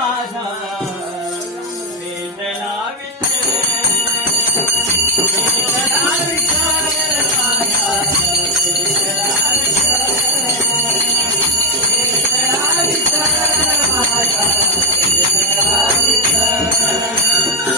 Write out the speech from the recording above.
آجا بينلاويتو بينلاويتو بينلاويتو بينلاويتو